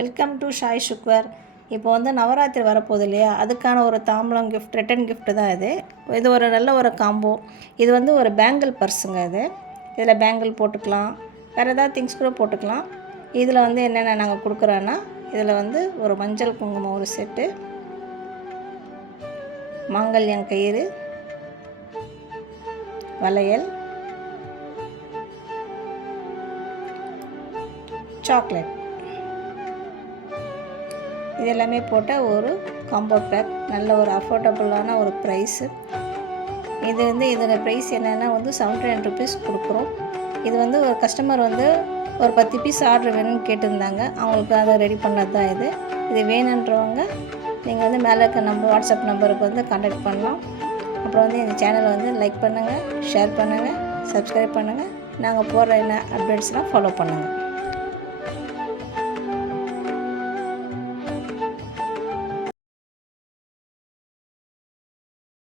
Welcome to ஷாய் சுக்வர். இப்போ வந்து நவராத்திரி வரப்போகுது இல்லையா, அதுக்கான ஒரு தாம்பலம் கிஃப்ட், ரிட்டன் கிஃப்ட்டு தான் இது. இது ஒரு நல்ல ஒரு காம்போ. இது வந்து ஒரு பேங்கிள் பர்ஸுங்க. இதில் பேங்கிள் போட்டுக்கலாம், வேறு ஏதாவது திங்ஸ் கூட போட்டுக்கலாம். இதில் வந்து என்னென்ன நாங்கள் கொடுக்குறோன்னா, இதில் வந்து ஒரு மஞ்சள் குங்குமம் ஒரு செட்டு, மாங்கல்யம் கயிறு, வளையல், சாக்லேட், இது எல்லாமே போட்ட ஒரு காம்போ பேக். நல்ல ஒரு அஃபோர்டபுளான ஒரு ப்ரைஸு. இது வந்து இதோட ப்ரைஸ் என்னென்னா வந்து 79 ருபீஸ் கொடுக்குறோம். இது வந்து ஒரு கஸ்டமர் வந்து ஒரு 10 பீஸ் ஆர்டர் வேணும்னு கேட்டிருந்தாங்க. அவங்களுக்கு அதை ரெடி பண்ணது தான் இது. இது வேணுன்றவங்க நீங்கள் வந்து மேலே இருக்க வாட்ஸ்அப் நம்பருக்கு வந்து கான்டாக்ட் பண்ணலாம். அப்புறம் வந்து இந்த சேனலை வந்து லைக் பண்ணுங்கள், ஷேர் பண்ணுங்கள், சப்ஸ்கிரைப் பண்ணுங்கள். நாங்கள் போடுற என்ன அப்டேட்ஸ்லாம் ஃபாலோ பண்ணுங்கள்.